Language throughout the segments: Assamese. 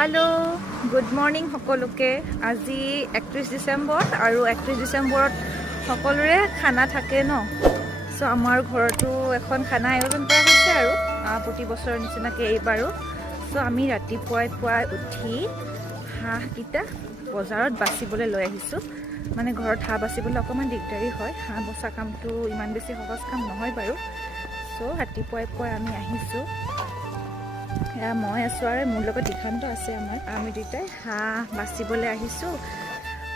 हेलो गुड मर्निंग सकलोके আজি 31 ডিসেম্বৰ আৰু 31 ডিসেম্বৰত সকলোৰে খানা থাকে ন সো আমাৰ ঘৰটো এখন খানা আয়োজন কৰা হৈছে আৰু প্ৰতি বছৰৰ নিচিনাকৈ এইবাৰো সো আমি ৰাতিপুৱাই উঠি হাঁহ কিটা বজাৰত বাছিবলৈ লৈ আহিছো মানে ঘৰত হাঁহ বাছিবলৈ অকমান দিগদাৰি হয় হাঁহ বছা কামটো ইমান বেছি সহজ কাম নহয় বাৰু সো ৰাতিপুৱাই আমি আহিছো या मैं आसो और मोर लग दिखान्त आसे आमी दुटाई हाँह बाचिबले आहिसो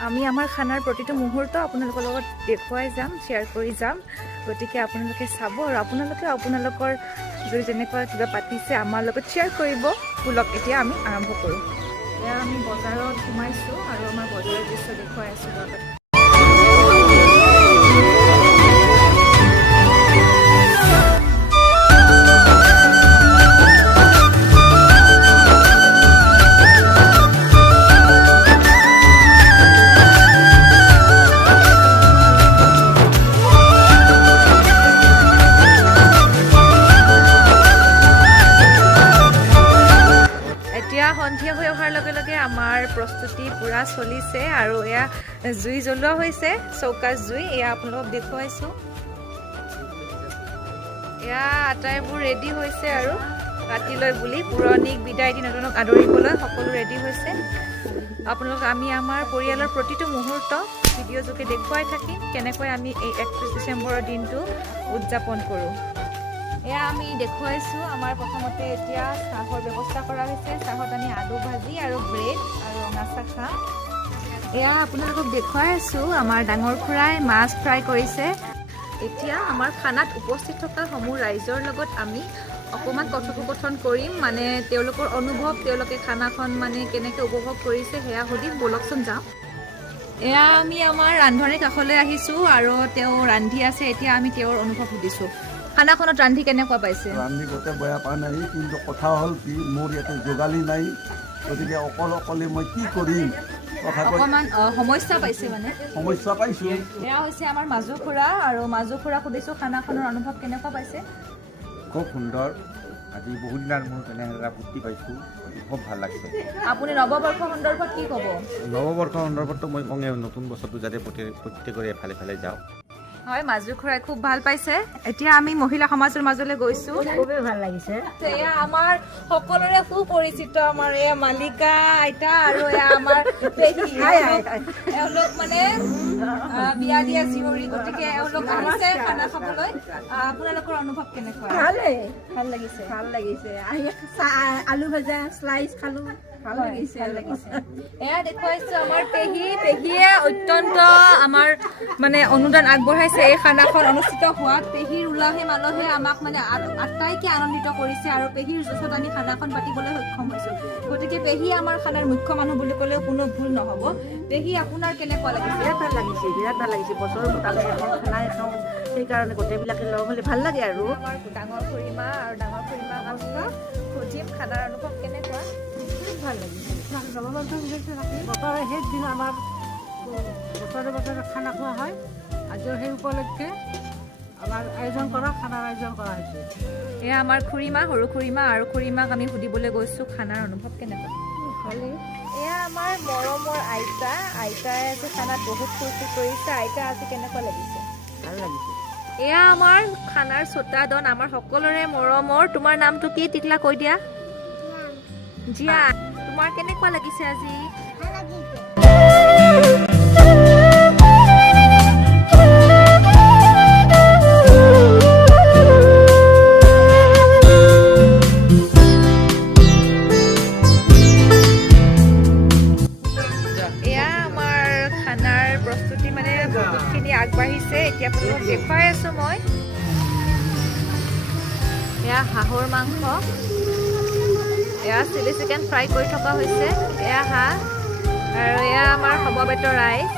आमी आमार खानार प्रतिটো मुहूर्त आपनालोকৰ লগত দেখুৱাই যাম शेयर কৰি যাম গতিকে আপোনালোকে চাব আৰু আপোনালোকৰ যদি যেনেকুৱা কিবা পাতিছে আমাৰ লগত शेयर কৰিব পুলক এতিয়া আমি আৰম্ভ কৰো এয়া আমি বজাৰত সোমাইছো আৰু আমাৰ বজাৰৰ দৃশ্য দেখুৱাই আছো সন্ধিয়া হৈ অহাৰ লগে লগে আমাৰ প্ৰস্তুতি পুৰা চলিছে আৰু এয়া জুই জ্বলোৱা হৈছে চৌকাত জুই এয়া আপোনালোকক দেখুৱাইছো এয়া আটাইবোৰ ৰেডি হৈছে আৰু ৰাতিলৈ বুলি পুৰণিক বিদায় দি নতুনক আদৰিবলৈ সকলো ৰেডি হৈছে আপোনালোক আমি আমাৰ পৰিয়ালৰ প্ৰতিটো মুহূৰ্ত ভিডিঅ' যোগে দেখুৱাই থাকিম কেনেকৈ আমি এই 31 ডিসেম্বৰৰ দিনটো উদযাপন কৰোঁ এয়া আমি দেখুৱাইছো আমাৰ প্ৰথমতে এতিয়া চাহৰ ব্যৱস্থা কৰা হৈছে চাহত আমি আলু ভাজি আৰু ব্ৰেড আৰু ৰঙা চাহ খাম এয়া আপোনালোকক দেখুৱাই আছো আমাৰ ডাঙৰ খুৰাই মাছ ফ্ৰাই কৰিছে এতিয়া আমাৰ খানাত উপস্থিত থকা সমূহ ৰাইজৰ লগত আমি অকমান কথোপকথন কৰিম মানে তেওঁলোকৰ অনুভৱ তেওঁলোকে খানাখন মানে কেনেকৈ উপভোগ কৰিছে হেয়া সুধিম বলকচোন যাওঁ এয়া আমি আমাৰ ৰান্ধনিৰ কাষলৈ আহিছো আৰু তেওঁ ৰান্ধি আছে এতিয়া আমি তেওঁৰ অনুভৱ সুধিছো খানাখনত ৰান্ধি কেনেকুৱা পাইছে ৰান্ধি গোটে বেয়া পা নাই কিন্তু কথা হ'ল কি মোৰ ইয়াতে যোগালী নাই গতিকে অকলে মই কি কৰিম অকমান সমস্যা পাইছে মানে সমস্যা পাইছো এয়া হৈছে আমাৰ মাজু খুৰা আৰু মাজু খুৰা সুধিছো খানাখনৰ অনুভৱ কেনেকুৱা পাইছে খুব সুন্দৰ আজি বহুত দিনৰ মূৰত এনেহেৰা ফূৰ্তি পাইছোঁ খুব ভাল লাগিছে আপুনি নৱবৰ্ষ সন্দৰ্ভত কি ক'ব নৱবৰ্ষ সন্দৰ্ভততো মই কওঁৱে নতুন বছৰটো যাতে প্ৰত্যেকৰে এফালে যাওঁ হয় মাজু খুৰাই খুব ভাল পাইছে এতিয়া আমি মহিলা সমাজৰ মাজলৈ গৈছো খুবেই ভাল লাগিছে এয়া আমাৰ সকলোৰে সুপৰিচিত আমাৰ এয়া মালিকা আইতা আৰু এয়া আমাৰ এওঁলোক মানে বিয়া দিয়া জীয়ৰী গতিকে এওঁলোক আহিছে খানা খাবলৈ আপোনালোকৰ অনুভৱ কেনেকুৱা ভাল লাগিছে আলু ভাজা স্লাইচ খালো ভাল লাগিছে এয়া দেখুৱাইছো আমাৰ পেহীয়ে অত্যন্ত আমাৰ মানে অনুদান আগবঢ়াইছে এই খানাখন অনুষ্ঠিত হোৱাত পেহীৰ উলাহে মালহে আমাক মানে আটাইকে আনন্দিত কৰিছে আৰু পেহীৰ জোচত আমি খানাখন পাতিবলৈ সক্ষম হৈছো গতিকে পেহী আমাৰ খানাৰ মুখ্য মানুহ বুলি ক'লেও কোনো ভুল নহ'ব পেহী আপোনাৰ কেনেকুৱা লাগিছে বিৰাট ভাল লাগিছে বছৰৰ মোটামুটি এখন খানাই খাওঁ সেইকাৰণে গোটেইবিলাকে লগ হ'লে ভাল লাগে আৰু আমাৰ ডাঙৰ খুৰীমা আৰু ডাঙৰ খুৰীমাক আমি সুধিম খানাৰ অনুভৱ কেনেকুৱা ভাল লাগিছে বছৰে সেইদিন আমাৰ বছৰে খানা খোৱা হয় আজিও সেই উপলক্ষে আমাৰ খানাৰ আয়োজন কৰা হৈছে এয়া আমাৰ খুৰীমা সৰু খুৰীমা আৰু খুৰীমাক আমি সুধিবলৈ গৈছো খানাৰ অনুভৱ কেনেকুৱা এয়া আমাৰ মৰমৰ আইতাই আজি খানাত বহুত ফূৰ্তি কৰিছে আইতা আজি কেনেকুৱা লাগিছে ভাল লাগিছে এয়া আমাৰ খানাৰ চোতাদন আমাৰ সকলোৰে মৰমৰ তোমাৰ নামটো কি টিকলা কৈ দিয়া জিয়া তোমাৰ কেনেকুৱা লাগিছে আজি এয়া আমাৰ খানাৰ প্ৰস্তুতি মানে বহুতখিনি আগবাঢ়িছে এতিয়া আপোনালোকক দেখুৱাই আছো মই এয়া হাঁহৰ মাংস এয়া চিলি চিকেন ফ্ৰাই কৰি থকা হৈছে এয়া হাঁহ আৰু এয়া আমাৰ সমবেত ৰাইজ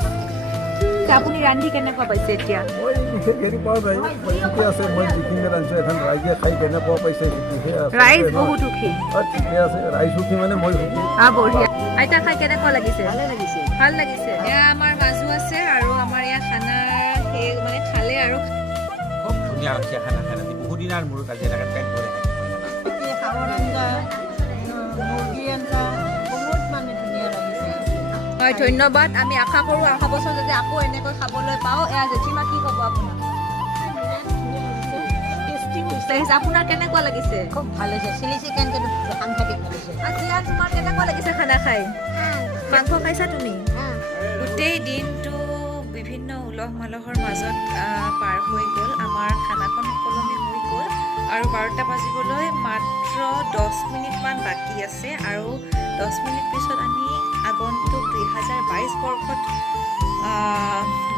আপুনি ৰান্ধি কেনেকুৱা পাইছে এতিয়া মই বিশেষ হেৰি পোৱা নাই মই ঠিকে আছে মই যিখিনি ৰান্ধিছোঁ এখন ৰাইজে খাই কেনেকুৱা পাইছে ৰাইজ বহুত সুখী ঠিকে আছে ৰাইজ সুখী মানে মই সুখী বঢ়িয়া আইতা খাই কেনেকুৱা লাগিছে ভাল লাগিছে এয়া আমাৰ মাজু আছে আৰু আমাৰ এয়া খানা সেই মানে খালে আৰু খুব ধুনীয়া হৈছে খানা বহুত দিনৰ মূৰত আজি এনেকৈ পেট ভৰে হাঁহৰ আঞ্জা মুৰ্গী আঞ্জা হয় ধন্যবাদ আমি আশা কৰোঁ অহা বছৰ যদি আকৌ এনেকৈ খাবলৈ পাওঁ এয়া জেঠীমা কি ক'ব আপোনাক আপোনাৰ কেনেকুৱা লাগিছে খুব ভাল হৈছে চিলি চিকেন কিন্তু সাংঘাতিক ভাল হৈছে আজি তোমাৰ কেনেকুৱা লাগিছে খানা খাই মাংস খাইছা তুমি গোটেই দিনটো বিভিন্ন উলহ মালহৰ মাজত পাৰ হৈ গ'ল আমাৰ খানাখন সুকলমে হৈ গ'ল আৰু 12টা বাজিবলৈ মাত্ৰ 10 মিনিটমান বাকী আছে আৰু 10 মিনিট পিছত আমি আগন্তুক 2022 বৰ্ষত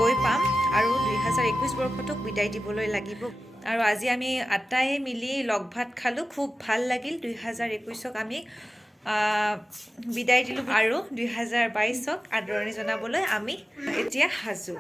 গৈ পাম আৰু 2021 বৰ্ষটোক বিদায় দিবলৈ লাগিব আৰু আজি আমি আটাই মিলি লগ ভাত খালোঁ খুব ভাল লাগিল 2021ক আমি বিদায় দিলোঁ আৰু 2022ক আদৰণি জনাবলৈ আমি এতিয়া সাজু